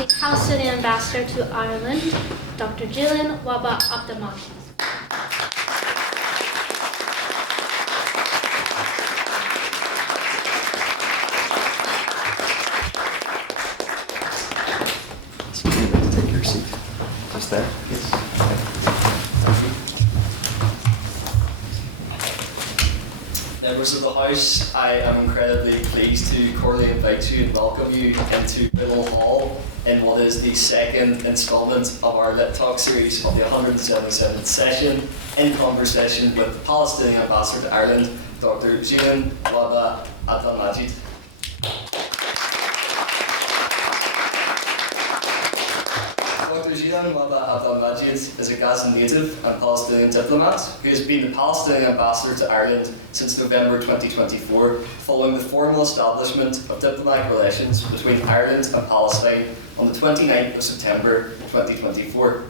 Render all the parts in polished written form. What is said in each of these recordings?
the Palestinian Ambassador to Ireland, Dr. Jilan Wahba Abdalmajid. Take your seat. Just there. Yes. Members of the House, I am incredibly pleased to cordially invite you and welcome you into Riddel Hall in what is the second instalment of our LitTalk series of the 177th session in conversation with the Palestinian Ambassador to Ireland, Dr. Jilan Wahba Abdalmajid. Dr. Jilan Wahba Abdalmajid is a Gaza native and Palestinian diplomat who has been the Palestinian Ambassador to Ireland since November 2024, following the formal establishment of diplomatic relations between Ireland and Palestine on the 29th of September 2024.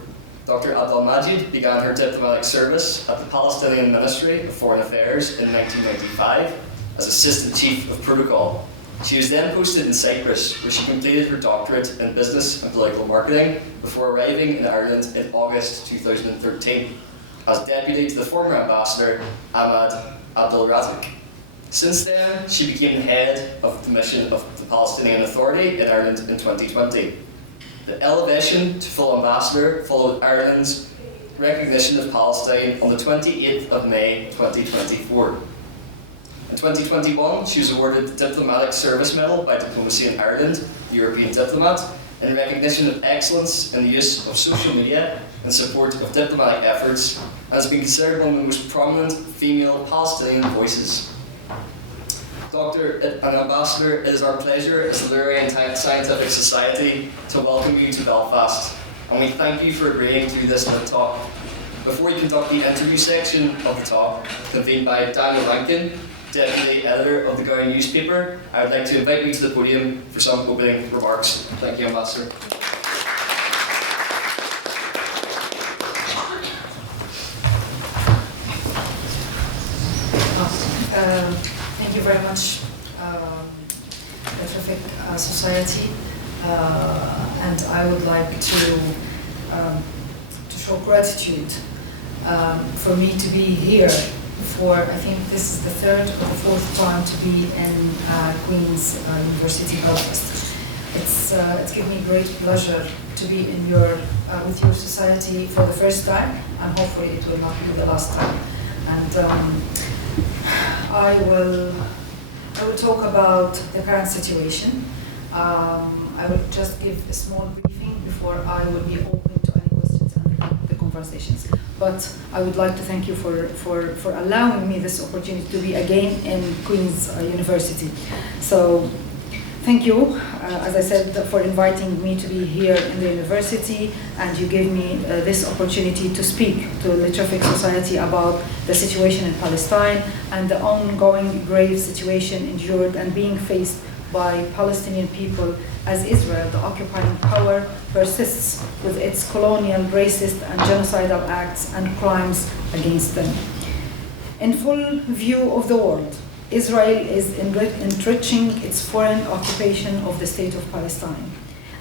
Dr. Abdalmajid began her diplomatic service at the Palestinian Ministry of Foreign Affairs in 1995 as Assistant Chief of Protocol. She was then posted in Cyprus, where she completed her doctorate in business and political marketing before arriving in Ireland in August 2013 as deputy to the former ambassador Ahmad Abdul-Razak. Since then, she became the head of the mission of the Palestinian Authority in Ireland in 2020. The elevation to full ambassador followed Ireland's recognition of Palestine on the 28th of May 2024. In 2021, she was awarded the Diplomatic Service Medal by Diplomacy in Ireland, the European Diplomat, in recognition of excellence in the use of social media in support of diplomatic efforts, and has been considered one of the most prominent female Palestinian voices. Dr. and Ambassador, it is our pleasure as the Literary and Scientific Society to welcome you to Belfast, and we thank you for agreeing to this LitTalk. Before we conduct the interview section of the talk, convened by Daniel Rankin, Deputy Editor of the Guardian newspaper, I would like to invite you to the podium for some opening remarks. Thank you, Ambassador. Thank you very much, Pacific Society, and I would like to show gratitude for me to be here. I think this is the third or the fourth time to be in Queen's University, Belfast. It's given me great pleasure to be in with your society for the first time, and hopefully it will not be the last time. And I will talk about the current situation. I will just give a small briefing before I will be open to any questions and the conversations. But I would like to thank you for allowing me this opportunity to be again in Queen's University. So thank you, as I said, for inviting me to be here in the university, and you gave me this opportunity to speak to the LitTalk Society about the situation in Palestine and the ongoing grave situation endured and being faced by Palestinian people as Israel, the occupying power, persists with its colonial, racist, and genocidal acts and crimes against them. In full view of the world, Israel is entrenching its foreign occupation of the state of Palestine,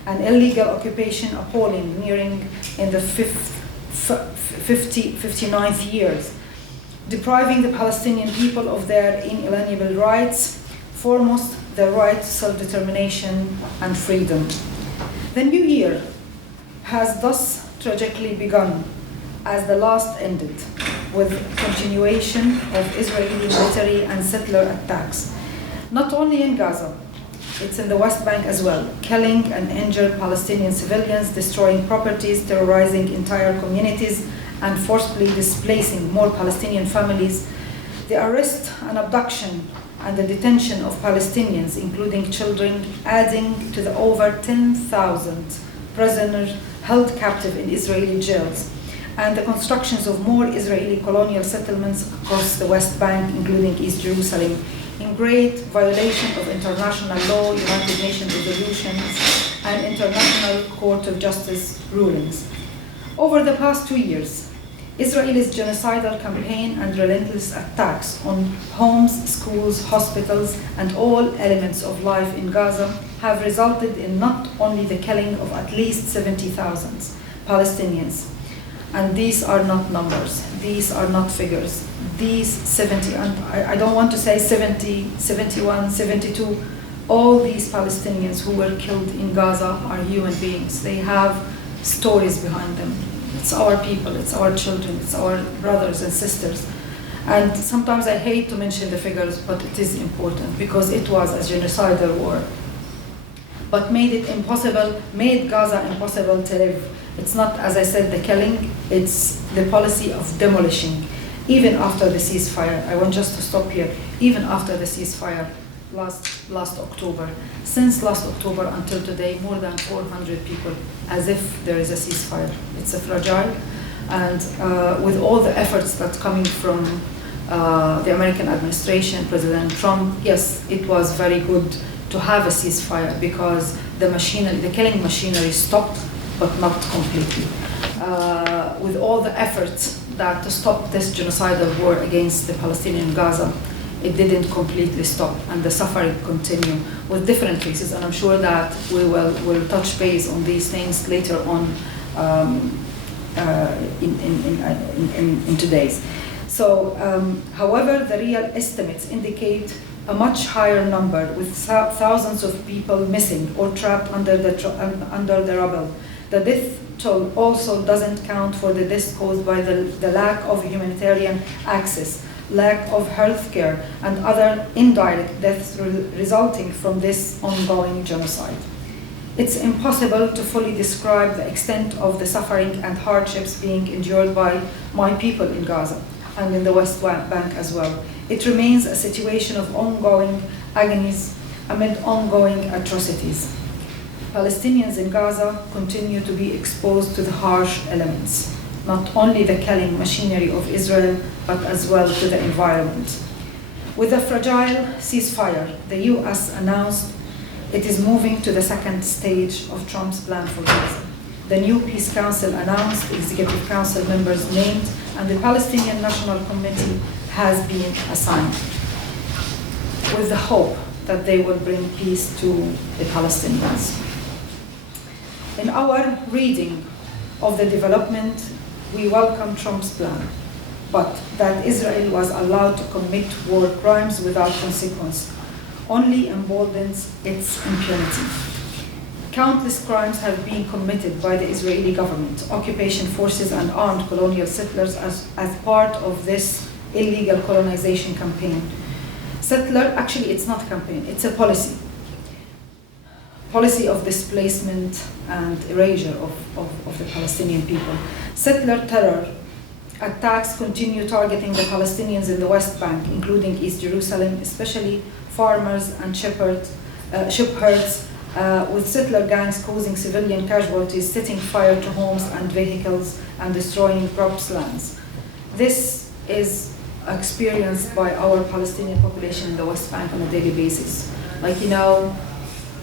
an illegal occupation appalling, nearing in the 59th years, depriving the Palestinian people of their inalienable rights, foremost the right to self-determination and freedom. The new year has thus tragically begun as the last ended, with continuation of Israeli military and settler attacks, not only in Gaza, it's in the West Bank as well, killing and injured Palestinian civilians, destroying properties, terrorizing entire communities, and forcibly displacing more Palestinian families. The arrest and abduction and the detention of Palestinians, including children, adding to the over 10,000 prisoners held captive in Israeli jails, and the constructions of more Israeli colonial settlements across the West Bank, including East Jerusalem, in great violation of international law, United Nations resolutions, and International Court of Justice rulings. Over the past 2 years, Israel's genocidal campaign and relentless attacks on homes, schools, hospitals, and all elements of life in Gaza have resulted in not only the killing of at least 70,000 Palestinians, and these are not numbers, these are not figures, these 70, and I don't want to say 70, 71, 72, all these Palestinians who were killed in Gaza are human beings. They have stories behind them. It's our people, it's our children, it's our brothers and sisters. And sometimes I hate to mention the figures, but it is important because it was a genocidal war. But made it impossible, made Gaza impossible to live. It's not, as I said, the killing, it's the policy of demolishing. Even after the ceasefire, I want just to stop here, even after the ceasefire last October. Since last October until today, more than 400 people, as if there is a ceasefire. It's a fragile, and with all the efforts that's coming from the American administration, President Trump, yes, it was very good to have a ceasefire because the machinery, the killing machinery stopped, but not completely. With all the efforts that to stop this genocidal war against the Palestinian Gaza, it didn't completely stop, and the suffering continue with different cases. And I'm sure that we will touch base on these things later on in today's. So, however, the real estimates indicate a much higher number, with thousands of people missing or trapped under the rubble. The death toll also doesn't count for the deaths caused by the lack of humanitarian access, lack of health care, and other indirect deaths resulting from this ongoing genocide. It's impossible to fully describe the extent of the suffering and hardships being endured by my people in Gaza and in the West Bank as well. It remains a situation of ongoing agonies amid ongoing atrocities. Palestinians in Gaza continue to be exposed to the harsh elements, not only the killing machinery of Israel, but as well to the environment. With a fragile ceasefire, the US announced it is moving to the second stage of Trump's plan for Gaza. The new Peace Council announced, Executive Council members named, and the Palestinian National Committee has been assigned, with the hope that they will bring peace to the Palestinians. In our reading of the development, we welcome Trump's plan, but that Israel was allowed to commit war crimes without consequence only emboldens its impunity. Countless crimes have been committed by the Israeli government, occupation forces, and armed colonial settlers as part of this illegal colonization campaign. Actually, it's not a campaign, it's a policy. Policy of displacement and erasure of the Palestinian people. Settler terror attacks continue targeting the Palestinians in the West Bank, including East Jerusalem, especially farmers and sheep herds, with settler gangs causing civilian casualties, setting fire to homes and vehicles, and destroying crops lands. This is experienced by our Palestinian population in the West Bank on a daily basis. Like, you know,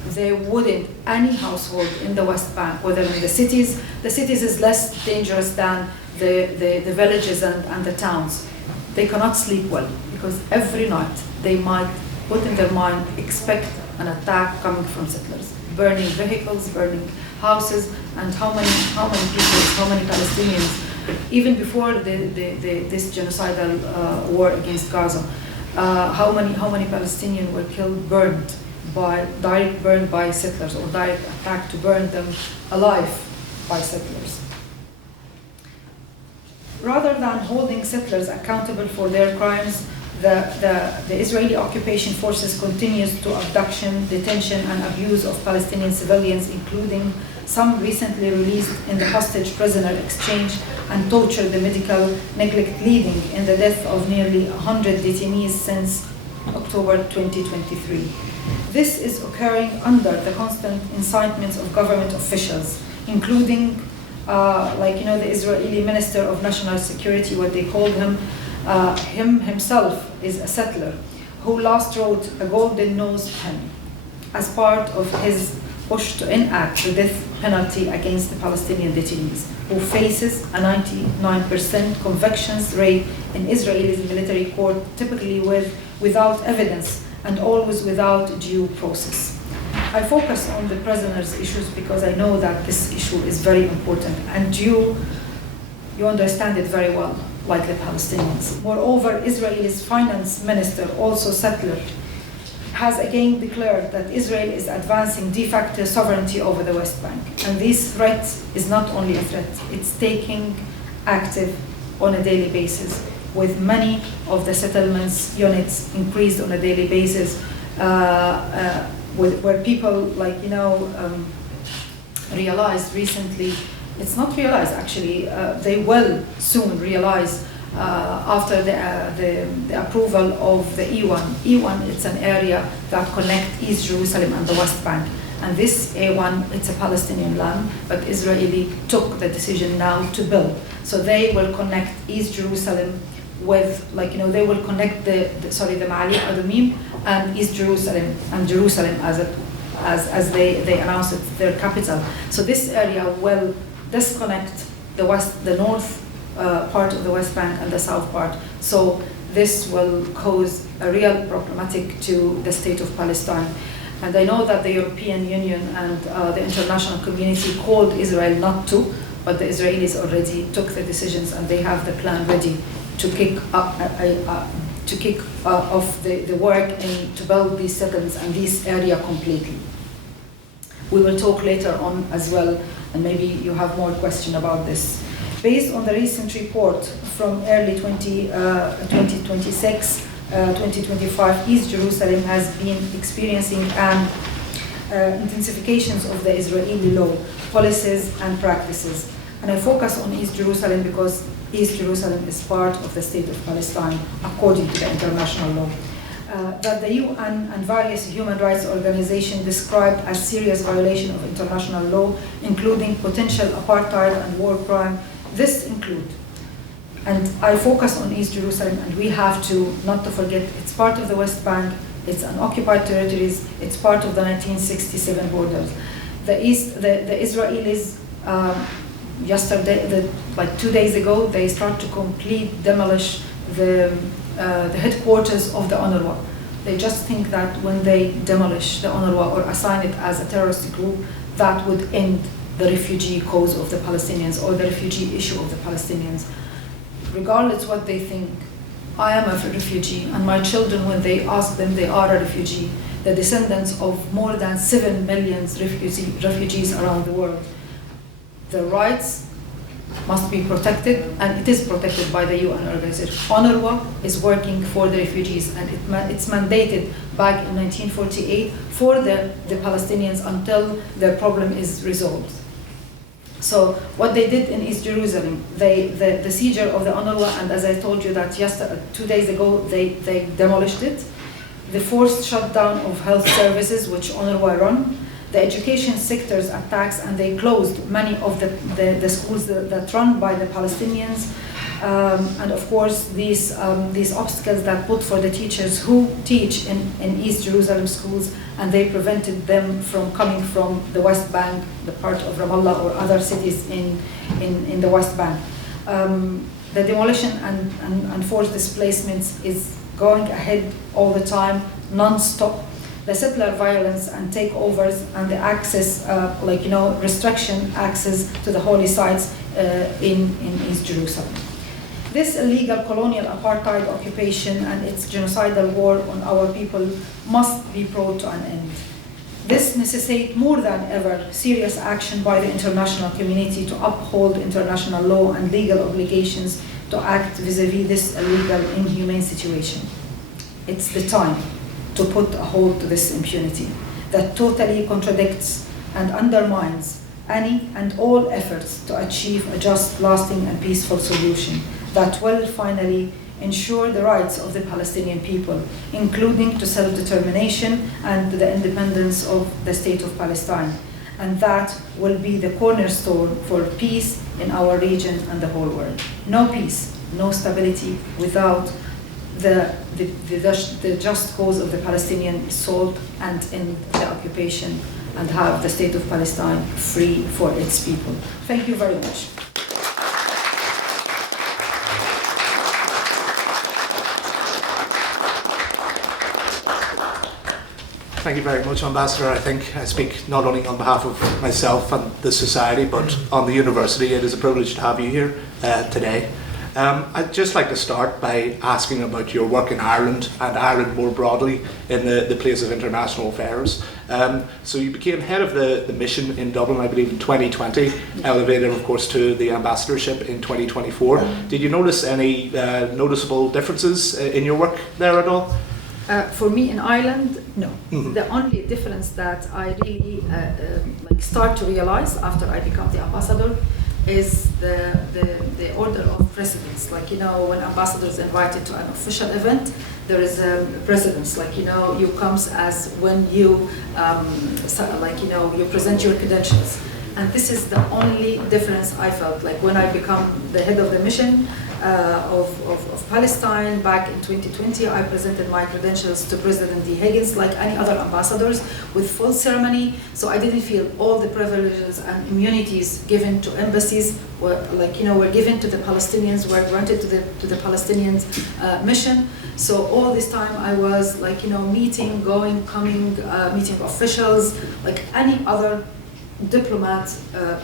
there wouldn't, any household in the West Bank, whether in the cities is less dangerous than the villages and the towns. They cannot sleep well because every night they might put in their mind, expect an attack coming from settlers, burning vehicles, burning houses, and how many people, how many Palestinians, even before this genocidal war against Gaza, how many Palestinians were killed, burned by settlers, or direct attack to burn them alive by settlers. Rather than holding settlers accountable for their crimes, the Israeli occupation forces continues to abduction, detention, and abuse of Palestinian civilians, including some recently released in the hostage prisoner exchange, and torture, the medical neglect leading in the death of nearly 100 detainees since October 2023. This is occurring under the constant incitements of government officials, including the Israeli Minister of National Security, what they called him. Himself is a settler who last wrote a golden nose pen as part of his pushed to enact the death penalty against the Palestinian detainees, who faces a 99% convictions rate in Israeli military court, typically without evidence and always without due process. I focus on the prisoners' issues because I know that this issue is very important, and you understand it very well, like the Palestinians. Moreover, Israel's finance minister, also settler, has again declared that Israel is advancing de facto sovereignty over the West Bank. And this threat is not only a threat, it's taking active on a daily basis, with many of the settlements units increased on a daily basis, where people, realized recently, it's not realized actually, they will soon realize after the approval of the E1. E1, it's an area that connects East Jerusalem and the West Bank. And this A1, it's a Palestinian land, but Israeli took the decision now to build. So they will connect East Jerusalem with, they will connect the Ma'ali Adumim and East Jerusalem, and Jerusalem as they announced it, their capital. So this area will disconnect the north part of the West Bank and the south part. So this will cause a real problematic to the state of Palestine. And I know that the European Union and the international community called Israel not to, but the Israelis already took the decisions and they have the plan ready to kick off the work and to build these settlements and this area completely. We will talk later on as well, and maybe you have more question about this. Based on the recent report from early 2026, 2025, East Jerusalem has been experiencing an intensifications of the Israeli law, policies and practices. And I focus on East Jerusalem because East Jerusalem is part of the state of Palestine according to the international law. That the UN and various human rights organizations described as serious violation of international law, including potential apartheid and war crime. This include, and I focus on East Jerusalem, and we have to not to forget it's part of the West Bank, it's an occupied territories, it's part of the 1967 borders. The Israelis yesterday, 2 days ago, they start to complete demolish the headquarters of the UNRWA. They just think that when they demolish the UNRWA or assign it as a terrorist group, that would end the refugee cause of the Palestinians or the refugee issue of the Palestinians. Regardless what they think, I am a refugee, and my children, when they ask them, they are a refugee, the descendants of more than 7 million refugees around the world. The rights must be protected, and it is protected by the UN organization. UNRWA is working for the refugees, and it's mandated back in 1948 for the Palestinians until their problem is resolved. So what they did in East Jerusalem, the seizure of the UNRWA, and as I told you that 2 days ago, they demolished it. The forced shutdown of health services, which UNRWA run, the education sector's attacks, and they closed many of the schools that run by the Palestinians. And of course, these obstacles that put for the teachers who teach in East Jerusalem schools, and they prevented them from coming from the West Bank, the part of Ramallah or other cities in the West Bank. The demolition and forced displacements is going ahead all the time, non-stop. The settler violence and takeovers and the access, restriction access to the holy sites in East Jerusalem. This illegal colonial apartheid occupation and its genocidal war on our people must be brought to an end. This necessitates more than ever serious action by the international community to uphold international law and legal obligations to act vis-à-vis this illegal, inhumane situation. It's the time to put a halt to this impunity that totally contradicts and undermines any and all efforts to achieve a just, lasting and peaceful solution that will finally ensure the rights of the Palestinian people, including to self-determination and to the independence of the state of Palestine. And that will be the cornerstone for peace in our region and the whole world. No peace, no stability without the just cause of the Palestinian assault and in the occupation and have the state of Palestine free for its people. Thank you very much. Thank you very much, Ambassador. I think I speak not only on behalf of myself and the Society, but on the University. It is a privilege to have you here today. I'd just like to start by asking about your work in Ireland and Ireland more broadly in the place of international affairs. So you became head of the mission in Dublin, I believe, in 2020, elevated, of course, to the ambassadorship in 2024. Did you notice any noticeable differences in your work there at all? For me in Ireland, no. The only difference that I really start to realize after I become the ambassador is the order of precedence. Like, you know, when ambassadors invited to an official event, there is a precedence. Like, you know, you comes as when you, you present your credentials. And this is the only difference I felt. Like when I become the head of the mission of Palestine back in 2020, I presented my credentials to President D. Higgins like any other ambassadors with full ceremony. So I didn't feel all the privileges and immunities given to embassies were given to the Palestinians, were granted to the Palestinian mission. So all this time I was meeting, going, coming, meeting officials like any other diplomat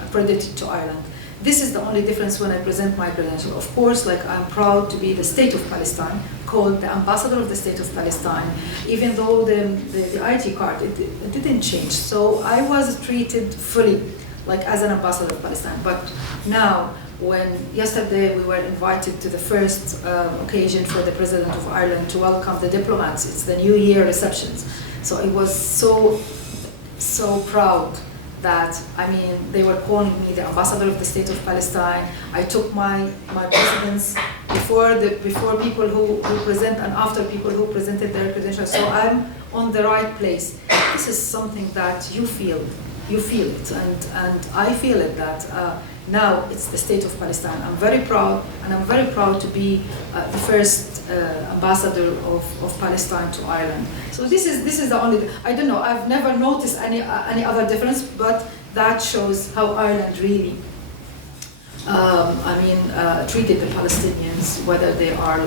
accredited to Ireland. This is the only difference when I present my credential. Of course, I'm proud to be the State of Palestine, called the Ambassador of the State of Palestine, even though the IT card, it didn't change. So I was treated fully as an Ambassador of Palestine. But now, when yesterday we were invited to the first occasion for the President of Ireland to welcome the diplomats, it's the New Year receptions. So I was so proud that, they were calling me the Ambassador of the State of Palestine. I took my precedence before people who present and after people who presented their credentials. So I'm on the right place. This is something that you feel it, and I feel it that now it's the State of Palestine. I'm very proud, and I'm very proud to be the first ambassador of Palestine to Ireland. So this is the only. I don't know. I've never noticed any other difference, but that shows how Ireland really, treated the Palestinians, whether they are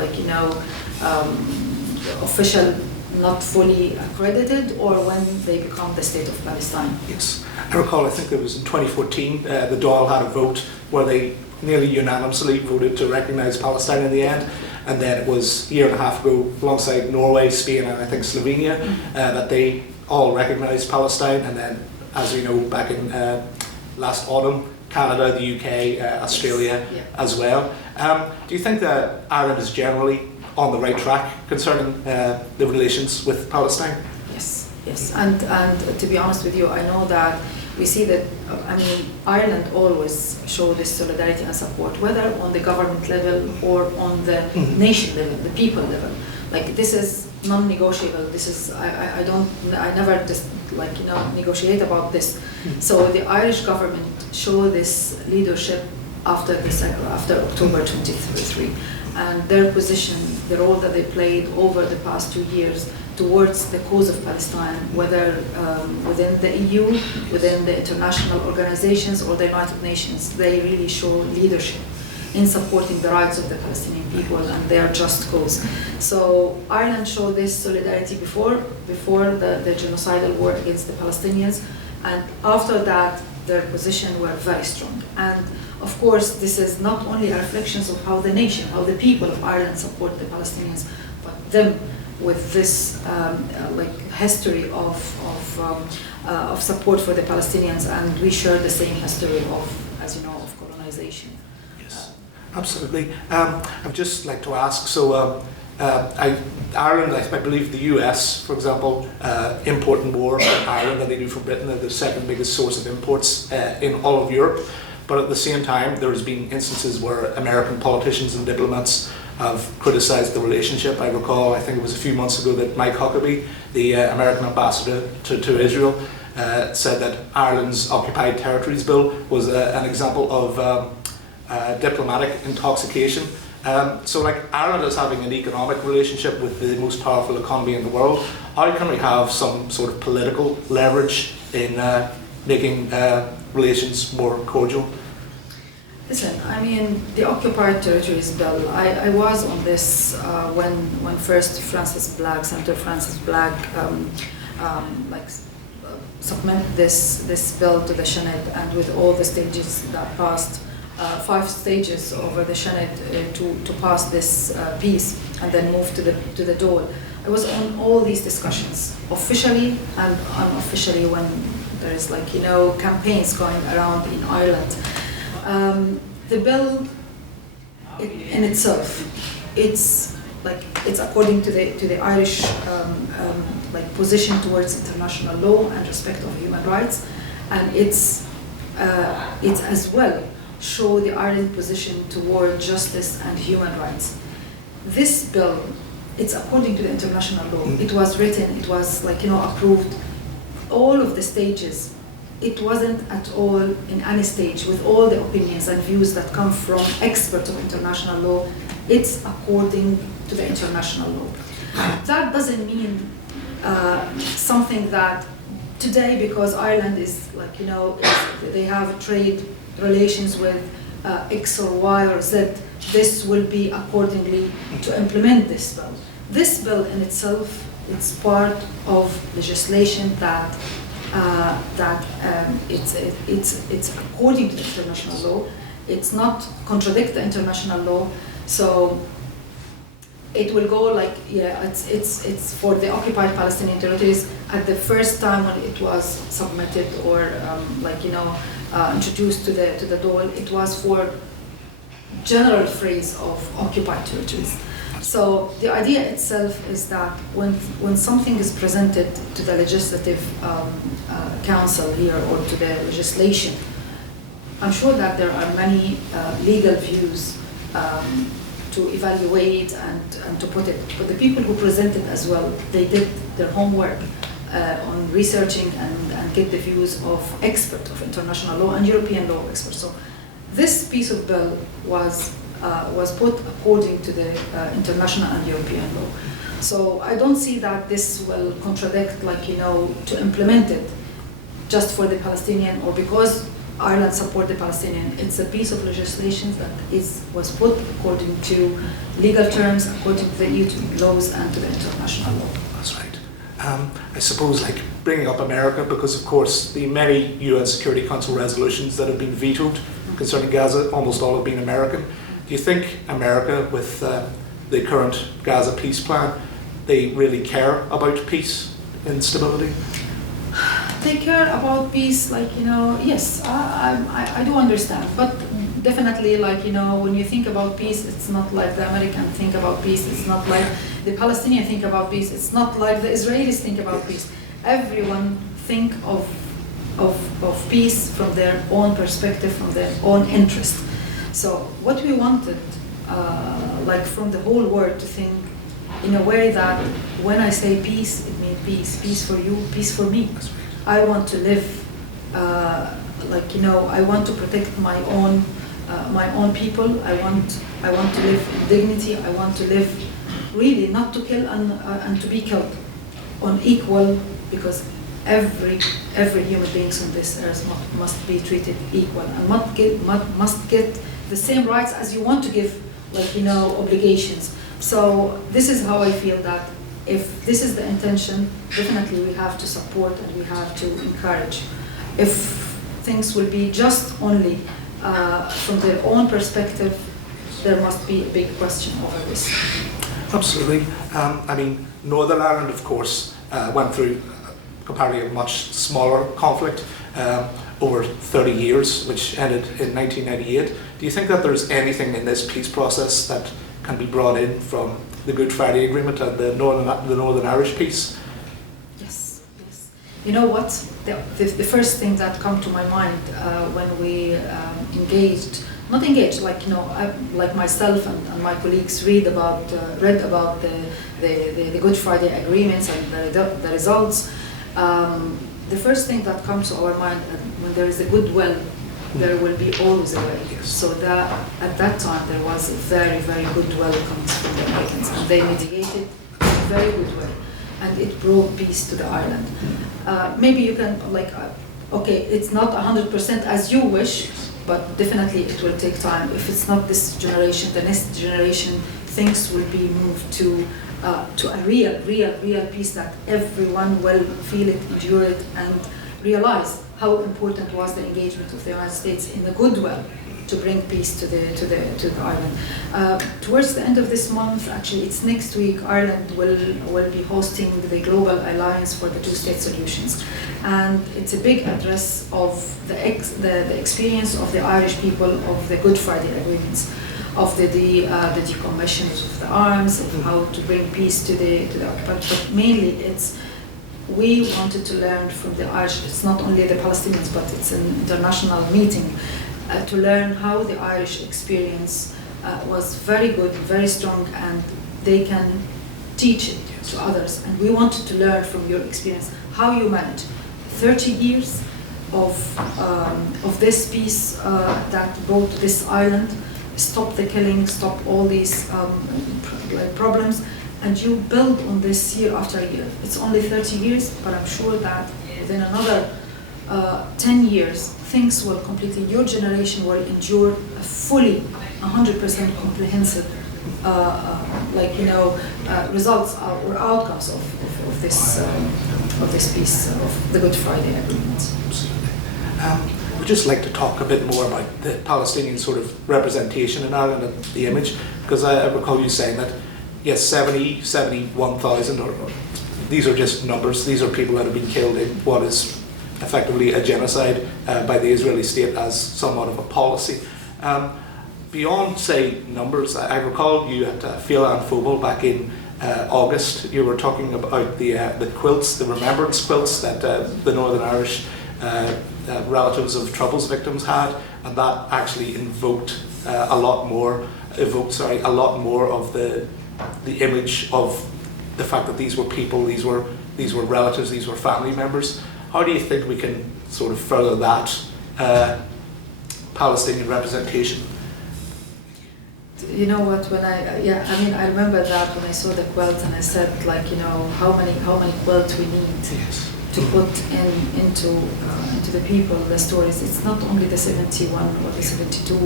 official, not fully accredited, or when they become the State of Palestine. Yes, I recall. I think it was in 2014. The Dáil had a vote where they nearly unanimously voted to recognise Palestine in the end. And then it was a year and a half ago, alongside Norway, Spain, and I think Slovenia, that they all recognised Palestine. And then, as we know, back in last autumn, Canada, the UK, Australia as well. Do you think that Ireland is generally on the right track concerning the relations with Palestine? Yes. And to be honest with you, I know that we see that, Ireland always show this solidarity and support, whether on the government level or on the nation level, the people level. This is non-negotiable. This is, I never just negotiate about this. So the Irish government show this leadership after October 23, and their position, the role that they played over the past 2 years towards the cause of Palestine, whether within the EU, within the international organizations or the United Nations, they really show leadership in supporting the rights of the Palestinian people and their just cause. So Ireland showed this solidarity before the genocidal war against the Palestinians, and after that their position were very strong. And of course, this is not only a reflection of how the nation, how the people of Ireland support the Palestinians, but them with this history of support for the Palestinians, and we share the same history of, as you know, of colonization. Yes, absolutely. I'd just like to ask. So, Ireland, I believe the US, for example, import more from Ireland than they do from Britain. They're the second biggest source of imports in all of Europe. But at the same time, there's been instances where American politicians and diplomats have criticised the relationship. I recall, I think it was a few months ago, that Mike Huckabee, the American ambassador to Israel, said that Ireland's Occupied Territories Bill was an example of diplomatic intoxication. So Ireland is having an economic relationship with the most powerful economy in the world. How can we have some sort of political leverage in making relations more cordial? Listen, I mean, the Occupied Territories Bill, I was on this when first Senator Francis Black submitted this bill to the Senate, and with all the stages that passed, 5 stages over the Senate to pass this piece and then move to the dole. I was on all these discussions, officially and unofficially, when there is campaigns going around in Ireland. The bill in itself, it's according to the Irish position towards international law and respect of human rights, and it's as well show the Irish position toward justice and human rights. This bill, it's according to the international law. It was written, it was approved, all of the stages. It wasn't at all in any stage with all the opinions and views that come from experts of international law. It's according to the international law. That doesn't mean something that today, because Ireland is they have trade relations with X or Y or Z, this will be accordingly to implement this bill. This bill in itself, it's part of legislation that it's according to the international law. It's not contradict the international law. So it will go it's for the occupied Palestinian territories. At the first time when it was submitted or introduced to the dole, it was for general phrase of occupied territories. So the idea itself is that when something is presented to the legislative council here or to the legislation, I'm sure that there are many legal views to evaluate and to put it. But the people who present it as well, they did their homework on researching and get the views of experts of international law and European law experts. So this piece of bill was put according to the international and European law. So I don't see that this will contradict, to implement it just for the Palestinian or because Ireland support the Palestinian. It's a piece of legislation that was put according to legal terms, according to the EU laws and to the international law. That's right. I suppose bringing up America, because of course the many UN Security Council resolutions that have been vetoed concerning Gaza, almost all have been American. Do you think America, with the current Gaza peace plan, they really care about peace and stability? They care about peace, yes, I do understand. But definitely, when you think about peace, it's not like the Americans think about peace. It's not like the Palestinians think about peace. It's not like the Israelis think about peace. Everyone think of peace from their own perspective, from their own interest. So what we wanted, from the whole world to think in a way that when I say peace, it means peace. Peace for you, peace for me. I want to live, I want to protect my own people. I want to live in dignity. I want to live really not to kill and to be killed on equal, because every human being on this earth must be treated equal and must get the same rights as you want to give, obligations. So this is how I feel that if this is the intention, definitely we have to support and we have to encourage. If things will be just only from their own perspective, there must be a big question over this. Absolutely. Northern Ireland, of course, went through comparatively a much smaller conflict over 30 years, which ended in 1998. Do you think that there's anything in this peace process that can be brought in from the Good Friday Agreement and the Northern Irish peace? Yes. You know what? The first thing that come to my mind when we like myself and my colleagues read about the Good Friday agreements and the results. The first thing that comes to our mind, when there is a goodwill, there will be always a way. Yes. So that at that time there was a very, very goodwill coming from the Americans, and they mitigated in a very good way. and it brought peace to the island. Maybe you can, okay, it's not 100% as you wish, but definitely it will take time. If it's not this generation, the next generation, things will be moved to a real peace that everyone will feel it, endure it, and realize how important was the engagement of the United States in the goodwill to bring peace to the island. Towards the end of this month, actually it's next week, Ireland will be hosting the Global Alliance for the Two-State Solutions. And it's a big address of the experience of the Irish people of the Good Friday agreements, of the decommission of the arms, of how to bring peace to the occupant. But mainly we wanted to learn from the Irish, it's not only the Palestinians, but it's an international meeting, to learn how the Irish experience was very good, very strong, and they can teach it to others. And we wanted to learn from your experience how you manage 30 years of this peace that brought this island, stop the killing, stop all these problems, and you build on this year after year. It's only 30 years, but I'm sure that within another 10 years, things will completely, your generation will endure a fully 100% comprehensive results or outcomes of this piece of the Good Friday Agreement. Absolutely. We'd just like to talk a bit more about the Palestinian sort of representation in Ireland and the image, because I recall you saying that, yes, 71,000, or these are just numbers, these are people that have been killed in what is effectively a genocide by the Israeli state as somewhat of a policy. Beyond, say, numbers, I recall you at Fila and Phobal back in August, you were talking about the quilts, the remembrance quilts that the Northern Irish relatives of Troubles victims had, and that actually evoked a lot more of the image of the fact that these were people, these were relatives, these were family members. How do you think we can sort of further that Palestinian representation? You know what? I remember that when I saw the quilt and I said, how many quilts we need to put into the people, the stories. It's not only the 71 or the 72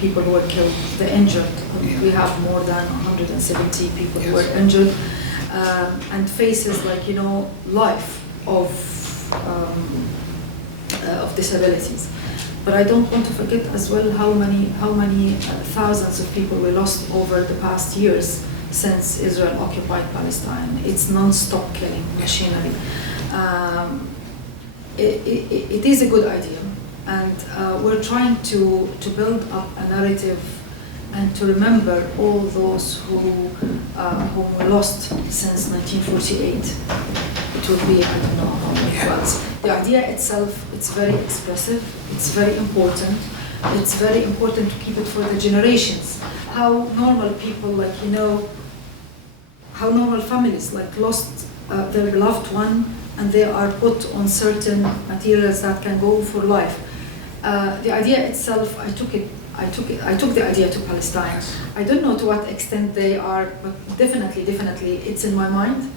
people who were killed, the injured. We have more than 170 people who were injured, and faces life of disabilities. But I don't want to forget as well how many thousands of people we lost over the past years since Israel occupied Palestine. It's non-stop killing machinery. It is a good idea, and we're trying to build up a narrative and to remember all those whom we lost since 1948. It will be, I don't know how many was. The idea itself, it's very expressive, it's very important. It's very important to keep it for the generations. How normal people, how normal families lost their beloved one, and they are put on certain materials that can go for life. The idea itself, I took the idea to Palestine. I don't know to what extent they are, but definitely it's in my mind.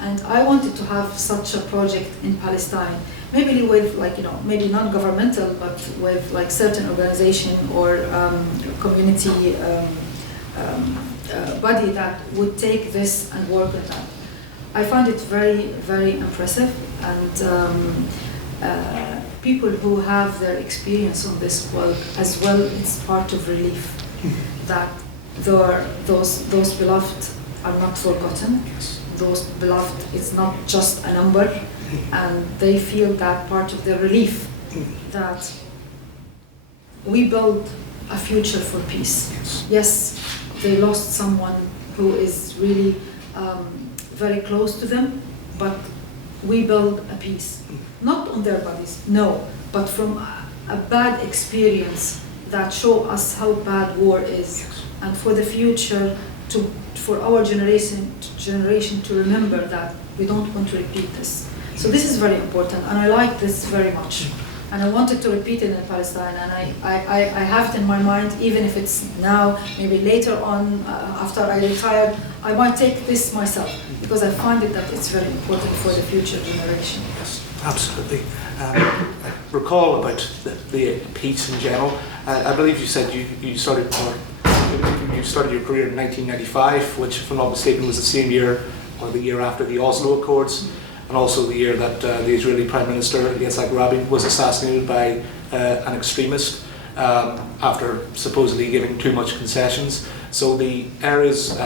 And I wanted to have such a project in Palestine, maybe with maybe non-governmental, but with certain organization or community body that would take this and work on that. I found it very, very impressive, and people who have their experience on this work as well, it's part of relief that those beloved are not forgotten. Those beloved is not just a number, and they feel that part of the relief that we build a future for peace. Yes, they lost someone who is really very close to them, but we build a peace. Not on their bodies, no, but from a bad experience that show us how bad war is, and for the future for our generation to remember that we don't want to repeat this. So this is very important, and I like this very much. And I wanted to repeat it in Palestine, and I have it in my mind, even if it's now, maybe later on, after I retire, I might take this myself, because I find it that it's very important for the future generation. Yes, absolutely. I recall about the peace in general. I believe you said you started your career in 1995, which, if I'm not mistaken, was the same year or the year after the Oslo Accords, and also the year that the Israeli Prime Minister Yitzhak Rabin was assassinated by an extremist after supposedly giving too much concessions. So the areas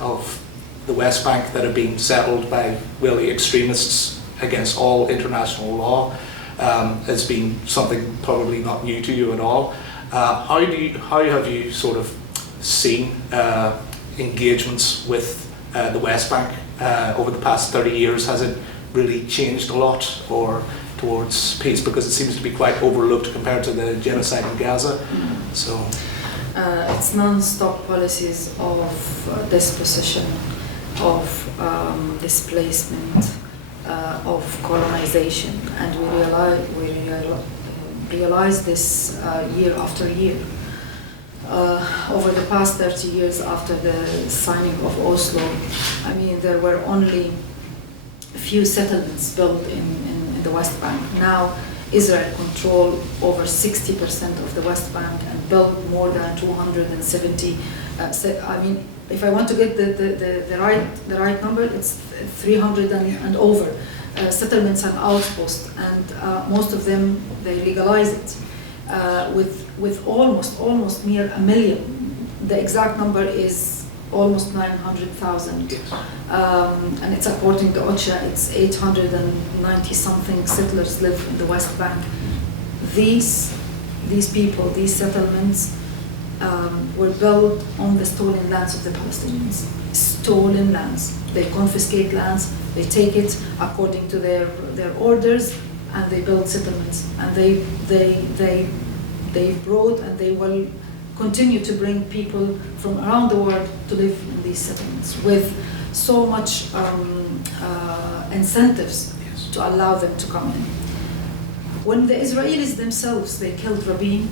of the West Bank that have been settled by really extremists against all international law has been something probably not new to you at all. How have you sort of seen engagements with the West Bank over the past 30 years? Has it really changed a lot or towards peace? Because it seems to be quite overlooked compared to the genocide in Gaza. So it's non-stop policies of dispossession, of displacement, of colonization, and we realize this year after year. Over the past 30 years after the signing of Oslo, I mean, there were only a few settlements built in the West Bank. Now, Israel controls over 60% of the West Bank and built more than 270. I mean, if I want to get the right number, it's 300 and over settlements and outposts, and most of them they legalize it with almost near 1 million. The exact number is almost 900,000, and it's according to OCHA, it's 890 something settlers live in the West Bank. These people, these settlements, were built on the stolen lands of the Palestinians. Stolen lands. They confiscate lands, they take it according to their orders, and they build settlements. And they brought, and they will continue to bring people from around the world to live in these settlements with so much incentives to allow them to come in. When the Israelis themselves, they killed Rabin,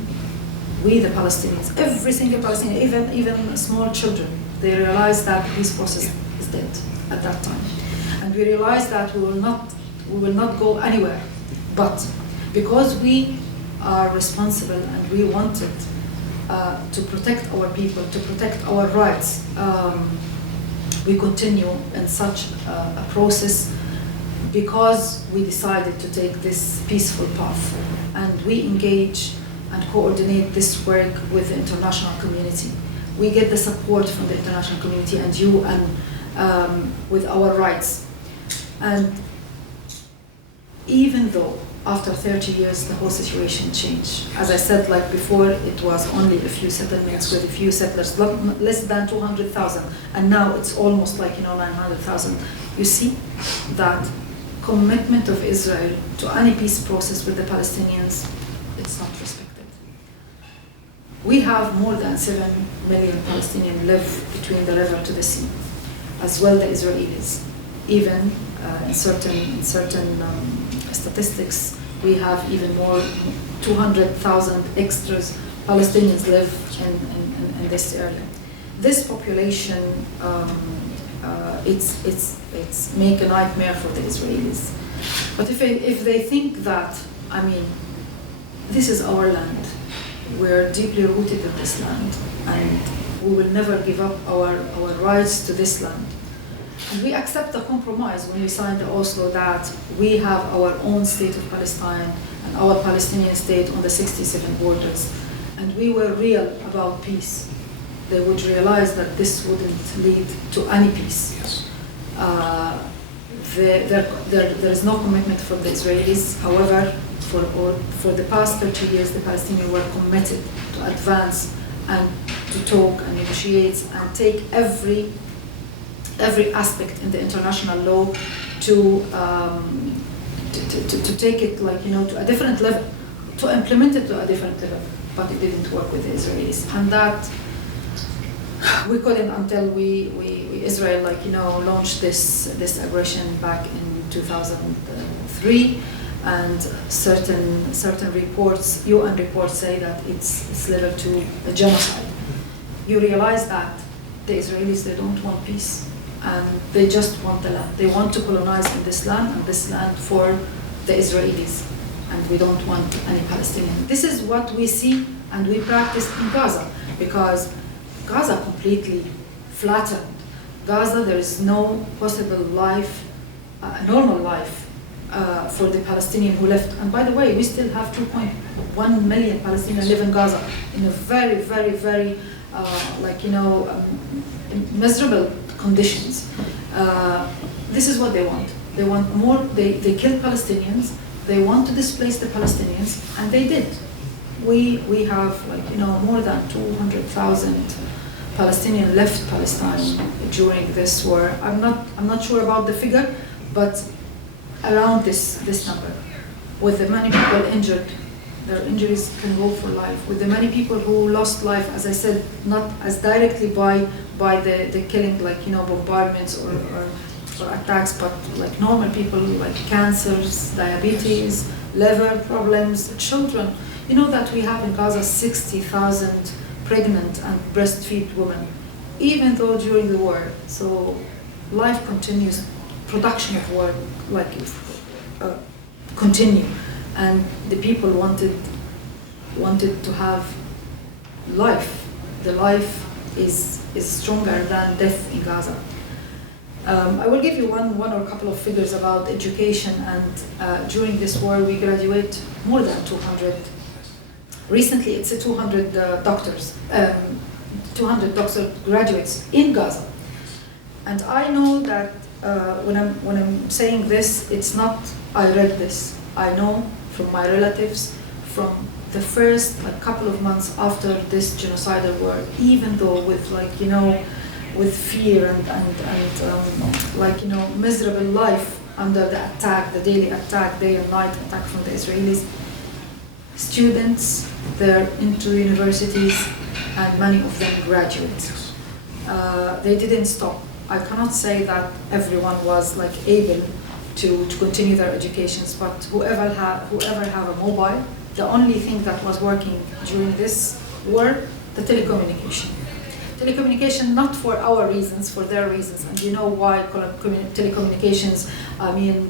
we the Palestinians, every single Palestinian, even small children, they realized that peace process is dead at that time. And we realized that we will not go anywhere. But because we are responsible and we wanted to protect our people, to protect our rights, we continue in such a process because we decided to take this peaceful path. And we engage and coordinate this work with the international community. We get the support from the international community and you, and with our rights. And even though after 30 years the whole situation changed, as I said, like before, it was only a few settlements with a few settlers, less than 200,000, and now it's almost like 900,000. You see that commitment of Israel to any peace process with the Palestinians, it's not respected. We have more than 7 million Palestinians live between the river to the sea, as well the Israelis. Even in certain statistics, we have even more, 200,000 extras Palestinians live in this area. This population, it's make a nightmare for the Israelis. But if they think that, I mean, this is our land, we're deeply rooted in this land, and we will never give up our rights to this land. And we accept the compromise when we signed the Oslo that we have our own state of Palestine and our Palestinian state on the 67 borders. And we were real about peace. They would realize that this wouldn't lead to any peace. Yes. There is no commitment from the Israelis. However, for the past 30 years, the Palestinians were committed to advance and to talk and negotiate and take every aspect in the international law to take it to a different level, to implement it to a different level. But it didn't work with the Israelis, and that we couldn't until Israel launched this aggression back in 2003, and certain reports, UN reports, say that it's level to a genocide. You realize that the Israelis, they don't want peace, and they just want the land. They want to colonize in this land, and this land for the Israelis, and we don't want any Palestinian. This is what we see and we practice in Gaza, because Gaza completely flattened. Gaza, there is no possible life, normal life for the Palestinian who left. And by the way, we still have 2.1 million Palestinians live in Gaza in a very, very, very, miserable conditions. This is what they want. They want more, they killed Palestinians, they want to displace the Palestinians, and they did. We have more than 200,000 Palestinians left Palestine during this war. I'm not sure about the figure, but around this number. With the many people injured, their injuries can go for life. With the many people who lost life, as I said, not as directly by the killing, bombardments or attacks, but like normal people, like cancers, diabetes, liver problems, children. You know that we have in Gaza 60,000 pregnant and breastfeed women, even though during the war. So life continues, production of war continue, and the people wanted to have life. The life is stronger than death in Gaza. I will give you one or a couple of figures about education, and during this war we graduate more than 200. Recently it's 200 doctors, 200 doctor graduates in Gaza. And I know that when I'm saying this, it's not I read this. I know from my relatives, from the first couple of months after this genocidal war, even though with with fear and miserable life under the attack, the daily attack, day and night attack from the Israelis, students, they're into universities, and many of them graduate. They didn't stop. I cannot say that everyone was able to continue their educations, but whoever have a mobile, the only thing that was working during this war, the telecommunication. Telecommunication, not for our reasons, for their reasons, and you know why telecommunications,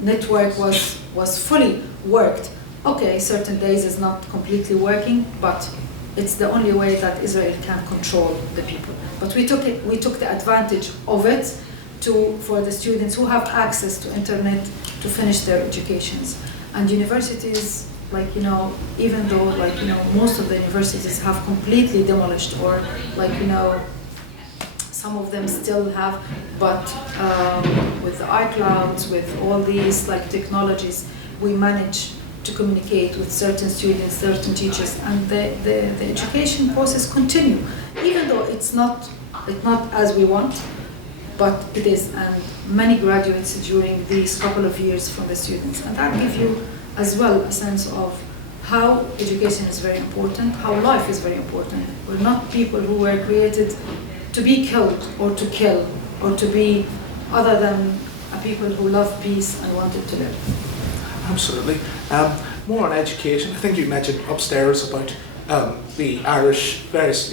network was fully worked. Okay, certain days is not completely working, but it's the only way that Israel can control the people. But we took the advantage of it for the students who have access to internet to finish their educations. And universities, even though most of the universities have completely demolished, or some of them still have, but with the iClouds, with all these technologies, we manage to communicate with certain students, certain teachers, and the education process continue, even though it's not as we want, but it is. And many graduates during these couple of years from the students, and that gives you as well a sense of how education is very important, how life is very important. We're not people who were created to be killed or to kill or to be other than a people who love peace and wanted to live. Absolutely. More on education. I think you mentioned upstairs about the various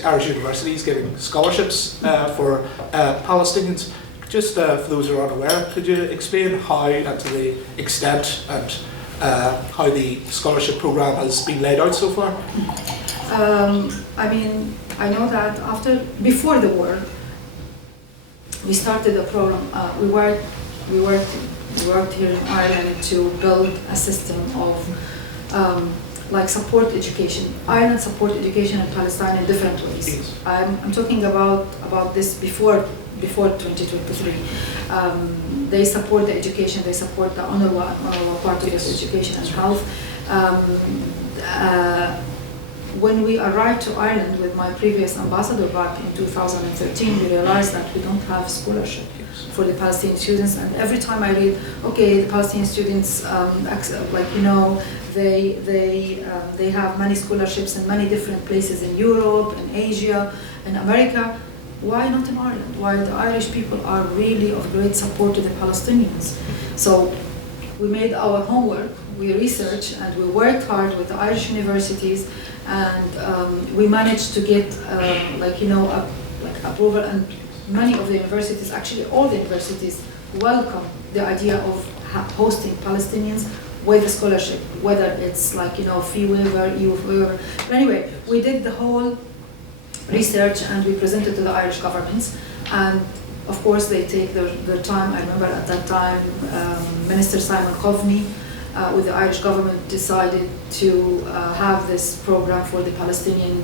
Irish universities giving scholarships for Palestinians. Just for those who are unaware, could you explain how and to the extent and how the scholarship program has been laid out so far? I know that before the war, we started a program. We worked here in Ireland to build a system of support education. Ireland support education in Palestine in different ways. Yes. I'm talking about this before 2023. They support the education. They support the honorable part of this education and health. When we arrived to Ireland with my previous ambassador back in 2013, we realized that we don't have scholarship for the Palestinian students. And every time I read, okay, the Palestinian students, they have many scholarships in many different places in Europe, in Asia, in America. Why not in Ireland? Why the Irish people are really of great support to the Palestinians? So we made our homework, we researched, and we worked hard with the Irish universities, and we managed to get approval, and many of the universities, actually all the universities, welcome the idea of hosting Palestinians with a scholarship, whether it's fee waiver, EU waiver. But anyway, we did the whole research and we presented to the Irish governments, and of course they take their time. I remember at that time Minister Simon Coveney with the Irish government decided to have this program for the Palestinian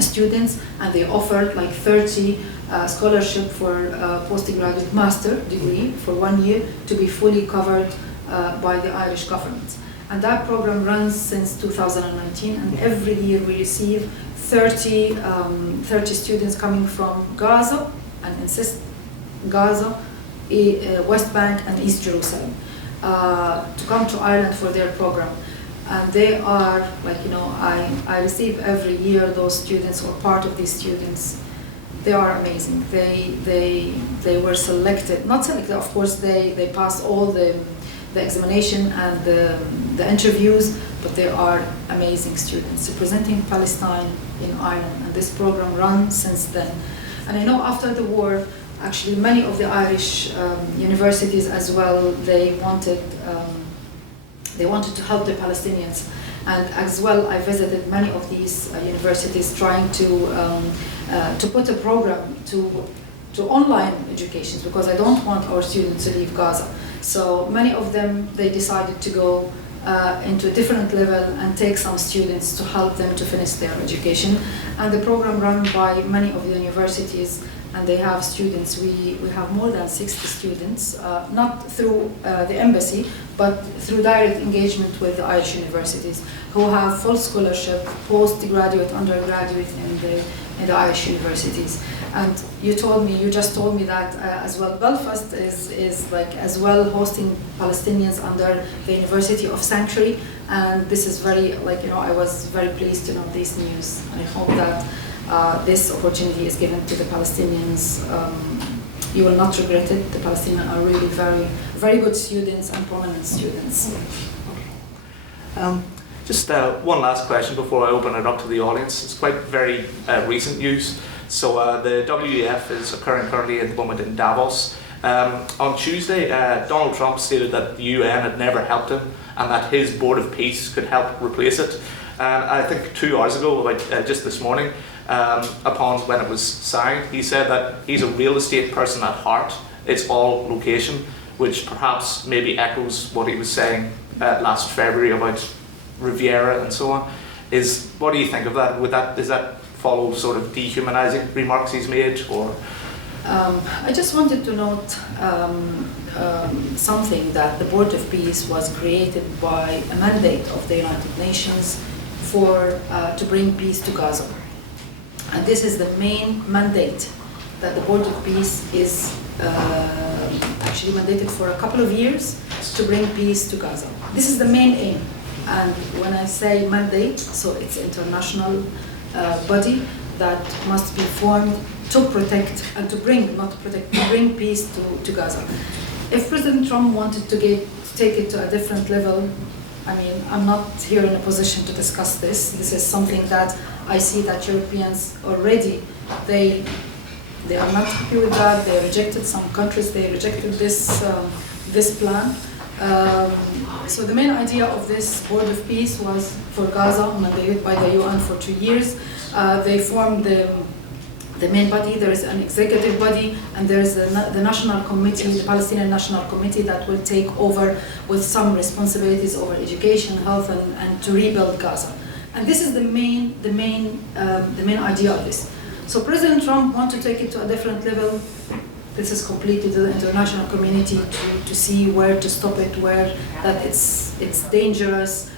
students, and they offered 30 scholarship for postgraduate master degree for 1 year to be fully covered by the Irish government. And that program runs since 2019, and every year we receive 30 students coming from Gaza, and insist Gaza, West Bank and East Jerusalem to come to Ireland for their program. And they are, I receive every year those students, or part of these students. They are amazing. They were selected, not selected, of course, they passed all the examination and the interviews, but they are amazing students representing Palestine in Ireland, and this program runs since then. And I know after the war, actually many of the Irish universities as well, they wanted to help the Palestinians. And as well, I visited many of these universities trying to put a program to online education, because I don't want our students to leave Gaza. So many of them, they decided to go into a different level and take some students to help them to finish their education. And the program run by many of the universities, and they have students. We have more than 60 students, not through the embassy, but through direct engagement with the Irish universities, who have full scholarship, postgraduate, undergraduate in the Irish universities. And you just told me that as well, Belfast is as well hosting Palestinians under the University of Sanctuary, and this is very, I was very pleased to know this news, and I hope that this opportunity is given to the Palestinians. You will not regret it. The Palestinians are really very, very good students and prominent students. Just one last question before I open it up to the audience. It's quite very recent news. So the WEF is occurring currently at the moment in Davos. On Tuesday, Donald Trump stated that the UN had never helped him and that his Board of Peace could help replace it. And I think 2 hours ago, just this morning, upon when it was signed, he said that he's a real estate person at heart. It's all location, which perhaps maybe echoes what he was saying last February about Riviera and so on. What do you think of that? Does that follow sort of dehumanizing remarks he's made, or? I just wanted to note something, that the Board of Peace was created by a mandate of the United Nations to bring peace to Gaza. And this is the main mandate, that the Board of Peace is actually mandated for a couple of years to bring peace to Gaza. This is the main aim. And when I say mandate, so it's international body that must be formed to protect and to bring, not to protect, to bring peace to Gaza. If President Trump wanted to take it to a different level, I mean, I'm not here in a position to discuss this. This is something that I see that Europeans already, they are not happy with that. They rejected, some countries, they rejected this plan. So the main idea of this Board of Peace was for Gaza, mandated by the UN for 2 years. They formed the main body. There is an executive body, and there is the National Committee, the Palestinian National Committee, that will take over with some responsibilities over education, health, and to rebuild Gaza. And this is the main idea of this. So President Trump wants to take it to a different level. This is completely to the international community to see where to stop it, where that it's dangerous,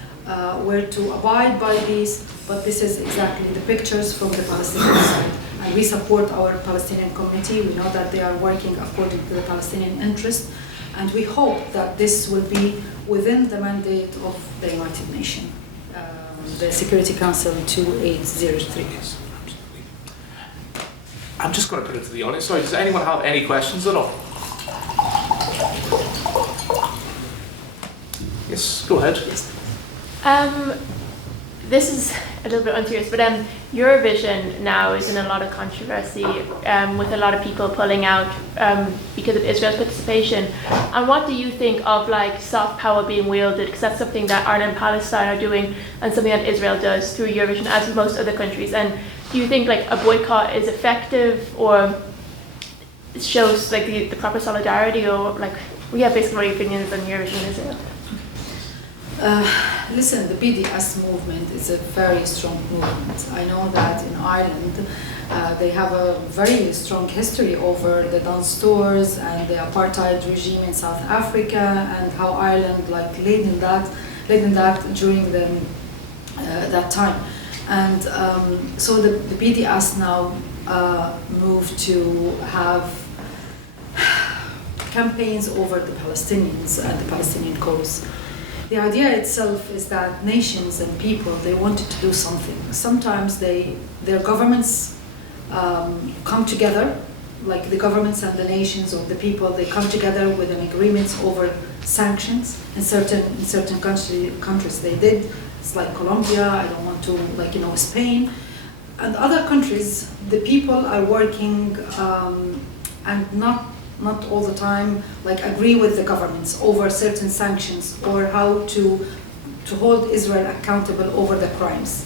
where to abide by these. But this is exactly the pictures from the Palestinian side. And we support our Palestinian community. We know that they are working according to the Palestinian interest. And we hope that this will be within the mandate of the United Nations, the Security Council 2803. I'm just going to put it to the audience. Sorry, does anyone have any questions at all? Yes, go ahead. This is a little bit unserious, but Eurovision now is in a lot of controversy with a lot of people pulling out because of Israel's participation. And what do you think of like soft power being wielded? Because that's something that Ireland and Palestine are doing, and something that Israel does through Eurovision, as with most other countries. And do you think like a boycott is effective, or it shows like the proper solidarity, or like basically what your opinions on Eurovision and Israel? Listen, the BDS movement is a very strong movement. I know that in Ireland they have a very strong history over the dance stores and the apartheid regime in South Africa, and how Ireland like led in that during that time. And so the BDS now moved to have campaigns over the Palestinians and the Palestinian cause. The idea itself is that nations and people, they wanted to do something. Sometimes their governments come together, like the governments and the nations or the people, they come together with an agreement over sanctions. In certain countries they did. It's like Colombia, I don't want to, Spain. And other countries, the people are working and not all the time agree with the governments over certain sanctions or how to hold Israel accountable over the crimes.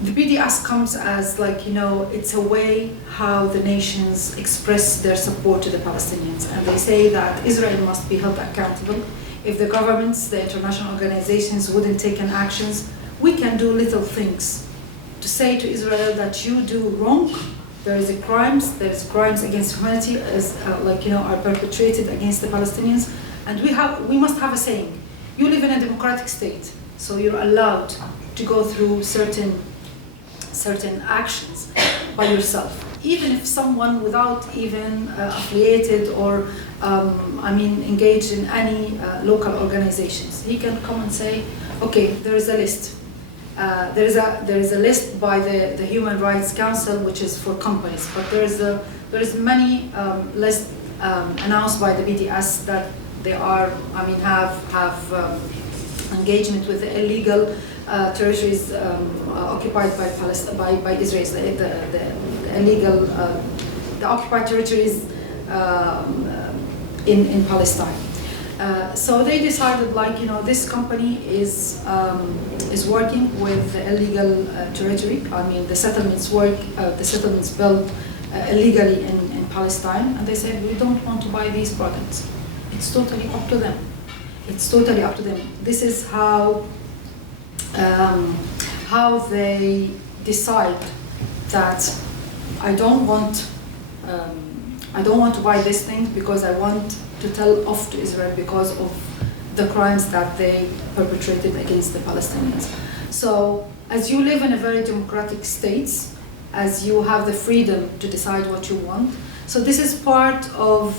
The BDS comes as it's a way how the nations express their support to the Palestinians, and they say that Israel must be held accountable. If the governments, the international organizations wouldn't take any actions, we can do little things to say to Israel that you do wrong. There's crimes against humanity are perpetrated against the Palestinians, and we must have a saying. You live in a democratic state, so you're allowed to go through certain actions by yourself, even if someone without even affiliated or engaged in any local organizations, he can come and say, okay, there is a list. There is a list by the Human Rights Council, which is for companies, but there is many lists announced by the BDS that they are have engagement with the illegal territories occupied by Israel, the illegal the occupied territories in Palestine. So they decided, this company is working with the illegal territory. The settlements built illegally in Palestine, and they said we don't want to buy these products. It's totally up to them. This is how they decide that I don't want to buy this thing because I want to tell off to Israel because of the crimes that they perpetrated against the Palestinians. So, as you live in a very democratic state, as you have the freedom to decide what you want, so this is part of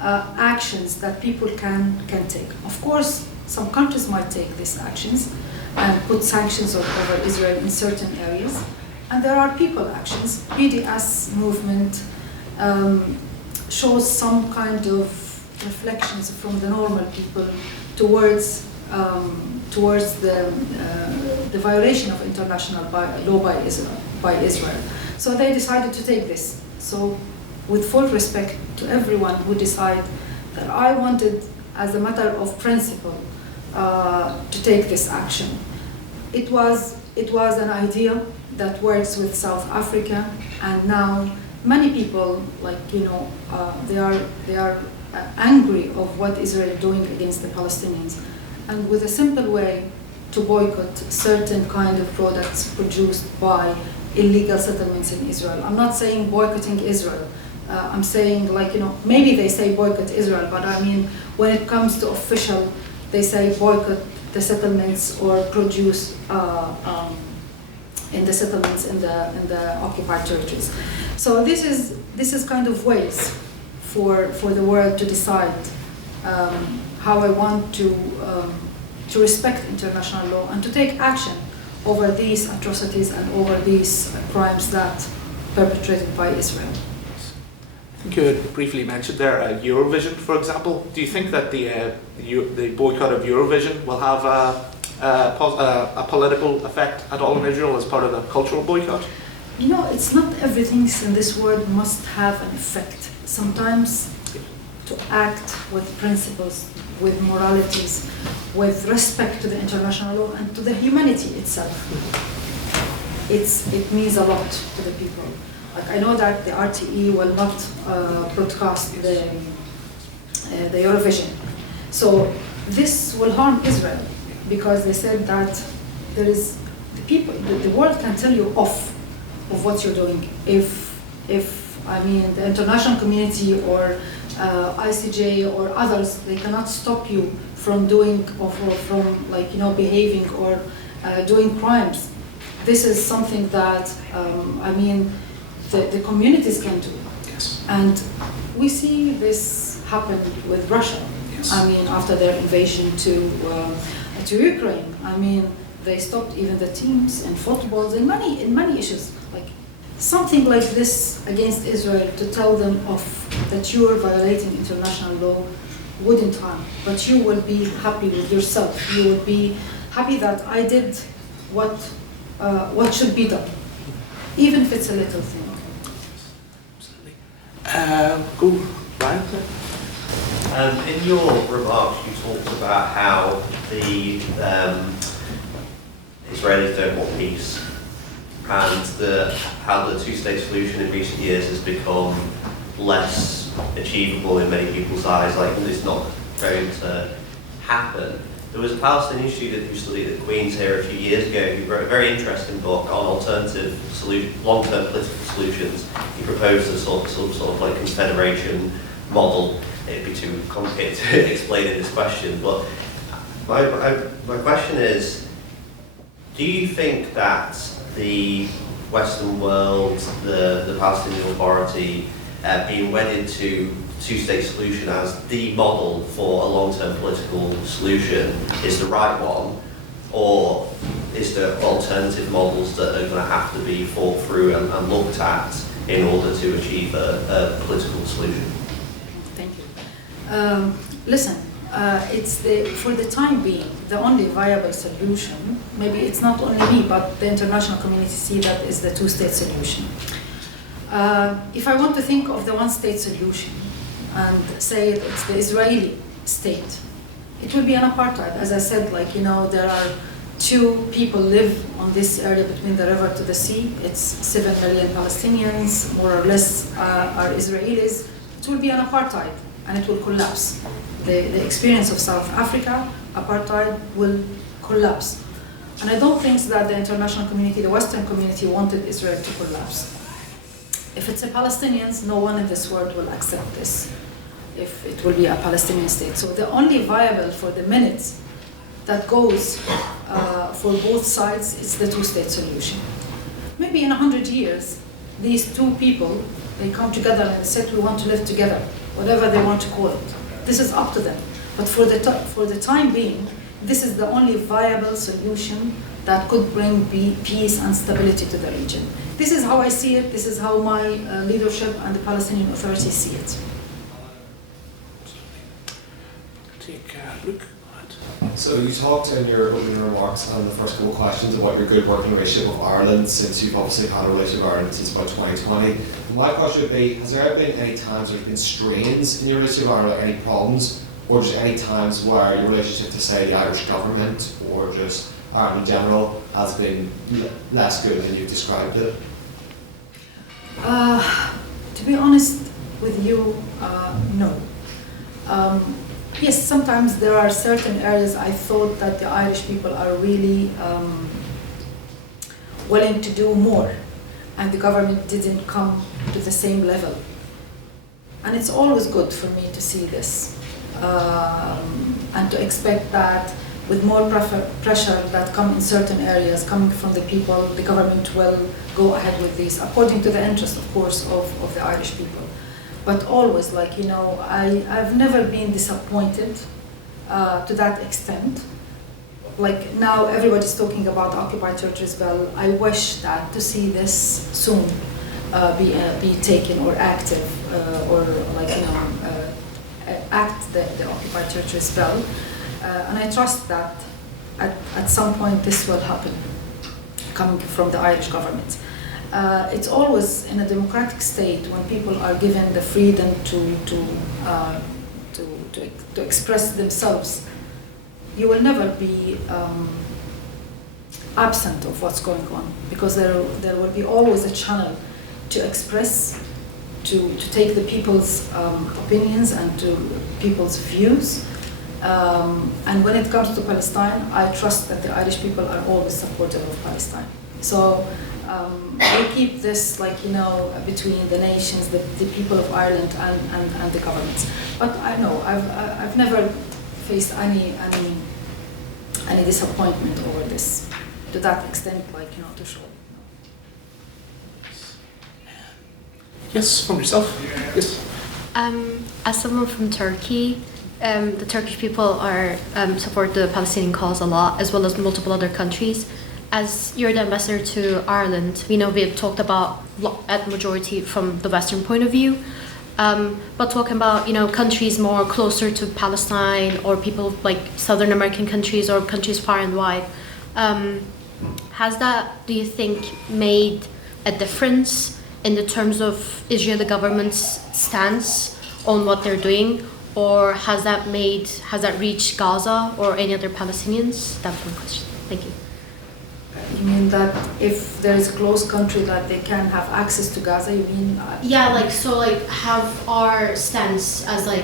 actions that people can take. Of course, some countries might take these actions and put sanctions over Israel in certain areas, and there are people actions. BDS movement shows some kind of reflections from the normal people towards the violation of international law by Israel. So they decided to take this. So with full respect to everyone who decided that I wanted, as a matter of principle, to take this action. It was an idea that works with South Africa, and now many people, they are angry of what Israel is doing against the Palestinians, and with a simple way to boycott certain kind of products produced by illegal settlements in Israel. I'm not saying boycotting Israel. I'm saying maybe they say boycott Israel, but when it comes to official, they say boycott the settlements or produce in the settlements in the occupied territories. So this is kind of ways for the world to decide how I want to respect international law and to take action over these atrocities and over these crimes that perpetrated by Israel. You had briefly mentioned there Eurovision, for example. Do you think that the boycott of Eurovision will have a political effect at all in Israel as part of the cultural boycott? You know, it's not everything in this world must have an effect. Sometimes to act with principles, with moralities, with respect to the international law and to the humanity itself, it means a lot to the people. Like, I know that the RTE will not broadcast the Eurovision. So this will harm Israel because they said that there is the people, the world can tell you off of what you're doing. If I mean the international community or ICJ or others, they cannot stop you from doing or from behaving or doing crimes. This is something that I mean the communities can do. Yes. And we see this happen with Russia. Yes. I mean, after their invasion to Ukraine, I mean, they stopped even the teams in football, in many issues. Like something like this against Israel to tell them off that you are violating international law wouldn't harm, but you will be happy with yourself. You will be happy that I did what should be done, even if it's a little thing. Go, Ryan. In your remarks, you talked about how the Israelis don't want peace, and how the two-state solution in recent years has become less achievable in many people's eyes, like it's not going to happen. There was a Palestinian student who studied at Queen's here a few years ago who wrote a very interesting book on alternative long-term political solutions. He proposed some sort of like confederation model. It'd be too complicated to explain in this question, but my question is, do you think that the Western world, the Palestinian Authority, being wedded to two-state solution as the model for a long-term political solution is the right one, or is there alternative models that are going to have to be thought through and looked at in order to achieve a political solution? Thank you. Listen, it's for the time being, the only viable solution, maybe it's not only me, but the international community see that is the two-state solution. If I want to think of the one-state solution and say it's the Israeli state, it will be an apartheid. As I said, there are two people live on this area between the river to the sea. It's 7 million Palestinians, more or less, are Israelis. It will be an apartheid, and it will collapse. The experience of South Africa, apartheid will collapse. And I don't think that the international community, the Western community, wanted Israel to collapse. If it's the Palestinians, no one in this world will accept this, if it will be a Palestinian state. So the only viable for the minutes that goes for both sides is the two-state solution. Maybe in 100 years, these two people, they come together and say, we want to live together, whatever they want to call it. This is up to them. But for the time being, this is the only viable solution that could bring peace and stability to the region. This is how I see it. This is how my leadership and the Palestinian Authority see it. Take Luke. So you talked in your opening remarks and the first couple of questions about your good working relationship with Ireland, since you've obviously had a relationship with Ireland since about 2020. My question would be, has there ever been any times there's been strains in your relationship with Ireland, any problems, or just any times where your relationship to, say, the Irish government or just Ireland in general has been less good than you've described it? To be honest with you, no. Yes, sometimes there are certain areas I thought that the Irish people are really willing to do more, and the government didn't come to the same level. And it's always good for me to see this and to expect that with more pressure that come in certain areas coming from the people, the government will go ahead with these according to the interest, of course, of the Irish people. But always, I've never been disappointed to that extent. Like now, everybody's talking about occupied territories. Well, I wish that to see this soon be taken or active or like act the occupied territories well, and I trust that at some point this will happen, coming from the Irish government. It's always in a democratic state when people are given the freedom to express themselves. You will never be absent of what's going on, because there will be always a channel to express, to take the people's opinions and to people's views. And when it comes to Palestine, I trust that the Irish people are always supportive of Palestine. So we keep this, between the nations, the people of Ireland and the governments. But I know I've never faced any disappointment over this, to that extent, to show. Yes, from yourself. Yes. As someone from Turkey, the Turkish people support the Palestinian cause a lot, as well as multiple other countries. As you're the ambassador to Ireland, we have talked about at majority from the Western point of view, but talking about countries more closer to Palestine, or people like Southern American countries or countries far and wide. Has that, do you think, made a difference in the terms of Israeli government's stance on what they're doing, or has that reached Gaza or any other Palestinians? That's one question. Thank you. You mean that if there is a close country that they can have access to Gaza, you mean? Yeah, have our stance as the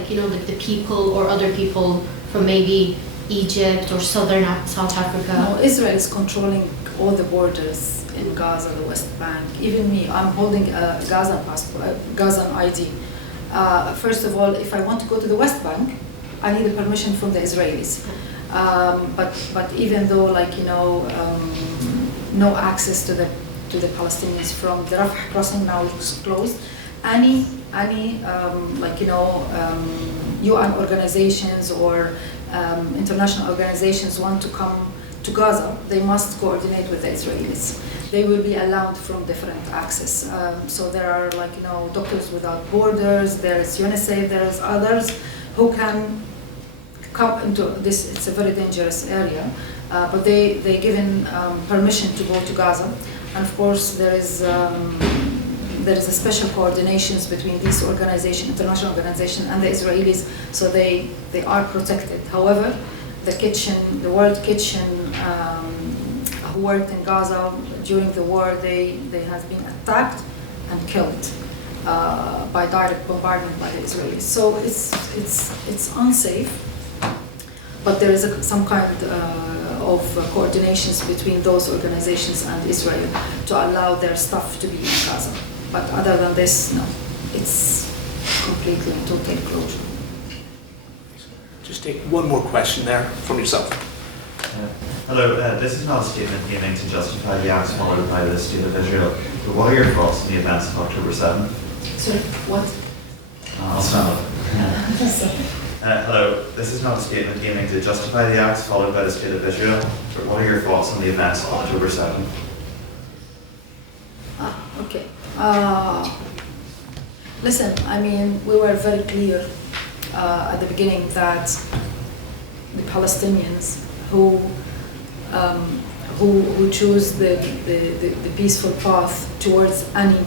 people or other people from maybe Egypt or South Africa? No, Israel is controlling all the borders in Gaza, the West Bank. Even me, I'm holding a Gaza passport, Gazan ID. First of all, if I want to go to the West Bank, I need a permission from the Israelis. But even though no access to the Palestinians from the Rafah crossing now is closed, any UN organizations or international organizations want to come to Gaza, they must coordinate with the Israelis. They will be allowed from different access. So there are Doctors Without Borders, there is UNICEF, there is others who can come into this. It's a very dangerous area, but they given permission to go to Gaza, and of course there is a special coordinations between these organizations, international organizations, and the Israelis, so they are protected. However, the World Kitchen, who worked in Gaza during the war, they have been attacked and killed by direct bombardment by the Israelis. So it's unsafe. But there is some kind of coordinations between those organizations and Israel to allow their staff to be in Gaza. But other than this, no, it's completely and total closure. Just take one more question there from yourself. Hello, this is not a statement aiming to justify the acts followed by the State of Israel. But what are your thoughts on the events of October 7th? Sorry, what? I'll stand up. Hello, this is not a statement aiming to justify the acts followed by the State of Israel, but what are your thoughts on the events of October 7th? Okay. Listen, we were very clear at the beginning that the Palestinians who choose the peaceful path towards any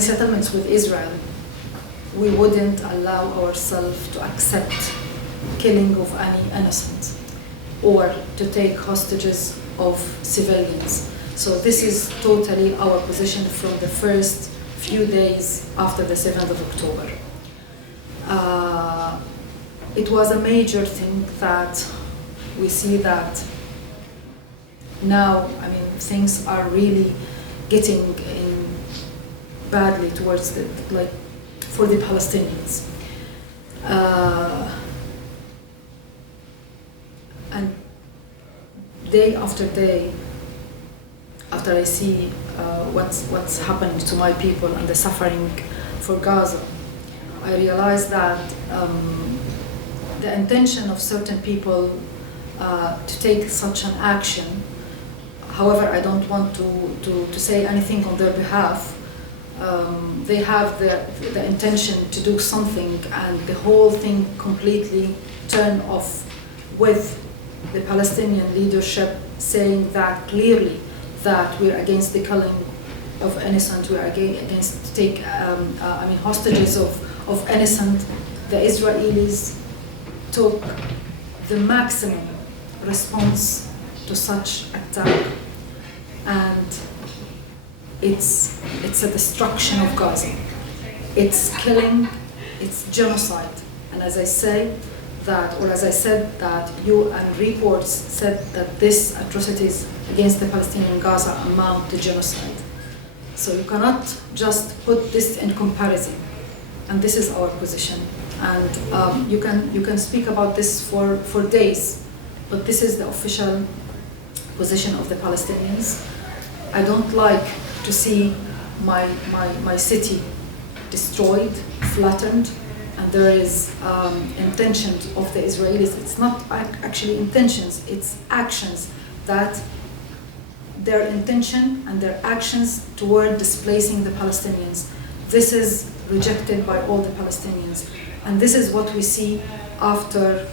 settlements with Israel, we wouldn't allow ourselves to accept killing of any innocent or to take hostages of civilians. So this is totally our position from the first few days after the 7th of October. It was a major thing that we see that now, things are really getting in badly towards for the Palestinians. And day after day, after I see what's happening to my people and the suffering for Gaza, I realize that the intention of certain people to take such an action However, I don't want to say anything on their behalf. They have the intention to do something, and the whole thing completely turned off with the Palestinian leadership saying that clearly, that we're against the killing of innocent, we're against to take hostages of innocent. The Israelis took the maximum response to such attack, and it's a destruction of Gaza. It's killing, it's genocide. And as I said that UN reports said that these atrocities against the Palestinian Gaza amount to genocide. So you cannot just put this in comparison. And this is our position. And you can speak about this for days, but this is the official position of the Palestinians. I don't like to see my city destroyed, flattened, and there is intentions of the Israelis. It's not actually intentions, it's actions, that their intention and their actions toward displacing the Palestinians. This is rejected by all the Palestinians. And this is what we see after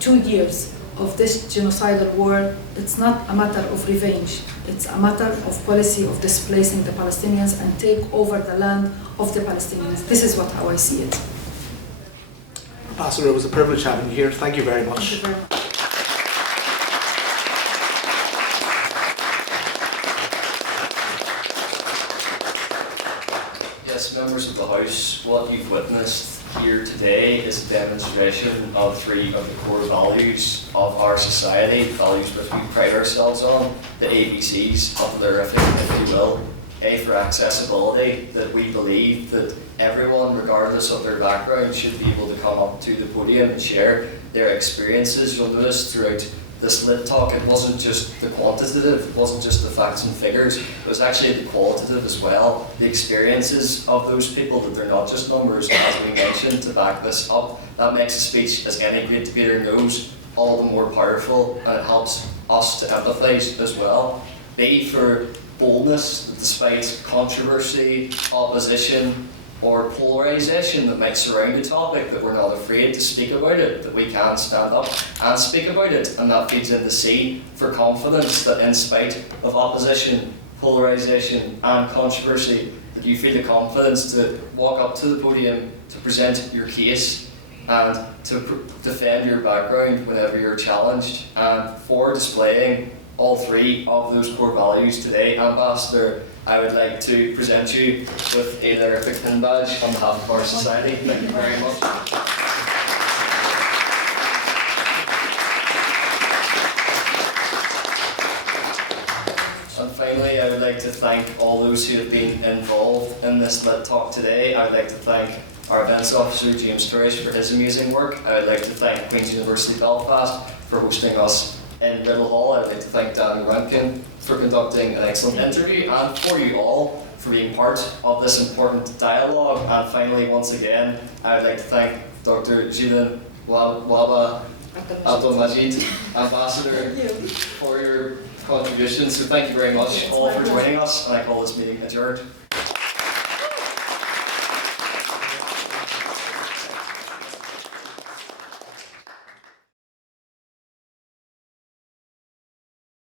2 years of this genocidal war. It's not a matter of revenge. It's a matter of policy of displacing the Palestinians and take over the land of the Palestinians. This is how I see it. Ambassador, it was a privilege having you here. Thank you very much. Thank you very much. Yes, members of the House, what you've witnessed here today is a demonstration of 3 of the core values of our society, values which we pride ourselves on, the ABCs of the horrific, if you will. A, for accessibility, that we believe that everyone, regardless of their background, should be able to come up to the podium and share their experiences. You'll notice throughout this LitTalk, it wasn't just the quantitative, it wasn't just the facts and figures, it was actually the qualitative as well. The experiences of those people, that they're not just numbers, as we mentioned, to back this up. That makes a speech, as any great debater knows, all the more powerful, and it helps us to empathise as well. B, for boldness, despite controversy, opposition, or polarisation that might surround the topic, that we're not afraid to speak about it, that we can stand up and speak about it, and that feeds into C, for confidence, that in spite of opposition, polarisation and controversy, that you feel the confidence to walk up to the podium, to present your case and to defend your background whenever you're challenged. And for displaying all 3 of those core values today, Ambassador, I would like to present you with a Rutherford pin badge on behalf of our society. Thank you very much. And finally, I would like to thank all those who have been involved in this LitTalk today. I would like to thank our events officer, James Turrish, for his amazing work. I would like to thank Queen's University Belfast for hosting us in Riddel Hall. I'd like to thank Daniel Rankin for conducting an excellent interview, and for you all for being part of this important dialogue. And finally, once again, I would like to thank Dr. Jilan Wahba Abdalmajid, Ambassador, for your contributions. So thank you very much all for joining us, and I call this meeting adjourned.